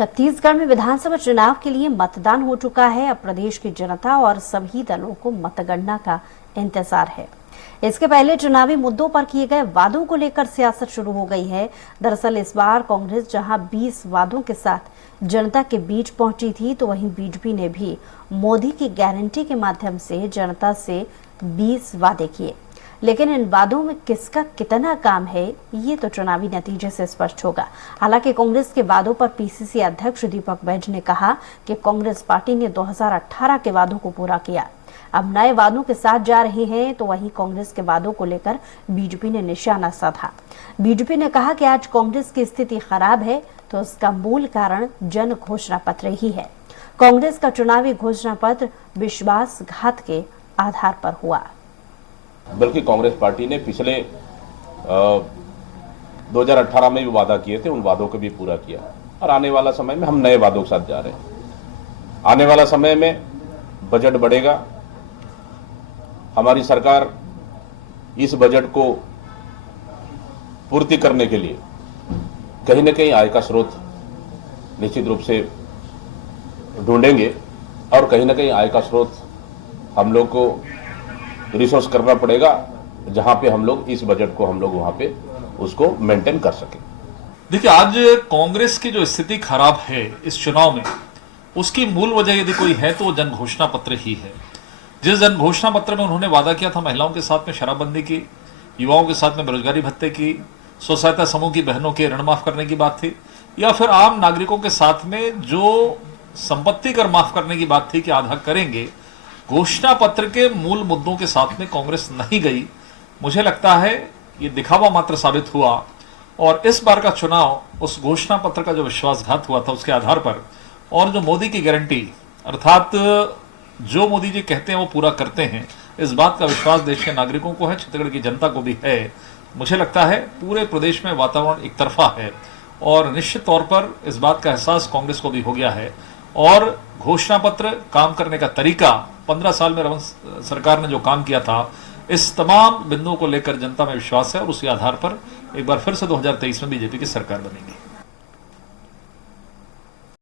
छत्तीसगढ़ में विधानसभा चुनाव के लिए मतदान हो चुका है। अब प्रदेश की जनता और सभी दलों को मतगणना का इंतजार है। इसके पहले चुनावी मुद्दों पर किए गए वादों को लेकर सियासत शुरू हो गई है। दरअसल इस बार कांग्रेस जहां 20 वादों के साथ जनता के बीच पहुंची थी, तो वहीं बीजेपी ने भी मोदी की गारंटी के माध्यम से जनता से 20 वादे किए। लेकिन इन वादों में किसका कितना काम है, ये तो चुनावी नतीजे से स्पष्ट होगा। हालांकि कांग्रेस के वादों पर पीसीसी अध्यक्ष दीपक बैज ने कहा कि कांग्रेस पार्टी ने 2018 के वादों को पूरा किया, अब नए वादों के साथ जा रहे हैं। तो वहीं कांग्रेस के वादों को लेकर बीजेपी ने निशाना साधा। बीजेपी ने कहा कि आज कांग्रेस की स्थिति खराब है, तो उसका मूल कारण जन घोषणा पत्र ही है। कांग्रेस का चुनावी घोषणा पत्र विश्वासघात के आधार पर हुआ। बल्कि कांग्रेस पार्टी ने पिछले 2018 में भी वादा किए थे, उन वादों को भी पूरा किया और आने वाला समय में हम नए वादों के साथ जा रहे हैं। आने वाला समय में बजट बढ़ेगा। हमारी सरकार इस बजट को पूर्ति करने के लिए कहीं न कहीं आय का स्रोत निश्चित रूप से ढूंढेंगे और कहीं न कहीं आय का स्रोत हम लोग को रिसोर्स करना पड़ेगा, जहां पे हम लोग इस बजट को हम लोग वहां पे उसको मेंटेन कर सकें। देखिए, आज कांग्रेस की जो स्थिति खराब है इस चुनाव में, उसकी मूल वजह यदि कोई है तो वो जन घोषणा पत्र ही है। जिस जन घोषणा पत्र में उन्होंने वादा किया था महिलाओं के साथ में शराबबंदी की, युवाओं के साथ में बेरोजगारी भत्ते की, स्व सहायता समूह की बहनों के ऋण माफ करने की बात थी, या फिर आम नागरिकों के साथ में जो संपत्ति कर माफ करने की बात थी कि आधा करेंगे, घोषणा पत्र के मूल मुद्दों के साथ में कांग्रेस नहीं गई। मुझे लगता है ये दिखावा मात्र साबित हुआ और इस बार का चुनाव उस घोषणा पत्र का जो विश्वासघात हुआ था उसके आधार पर, और जो मोदी की गारंटी अर्थात जो मोदी जी कहते हैं वो पूरा करते हैं, इस बात का विश्वास देश के नागरिकों को है, छत्तीसगढ़ की जनता को भी है। मुझे लगता है पूरे प्रदेश में वातावरण एक तरफा है और निश्चित तौर पर इस बात का एहसास कांग्रेस को भी हो गया है। और घोषणा पत्र, काम करने का तरीका, 15 साल में रमन सरकार ने जो काम किया था, इस तमाम बिंदुओं को लेकर जनता में विश्वास है और उसी आधार पर एक बार फिर से 2023 में बीजेपी की सरकार बनेगी।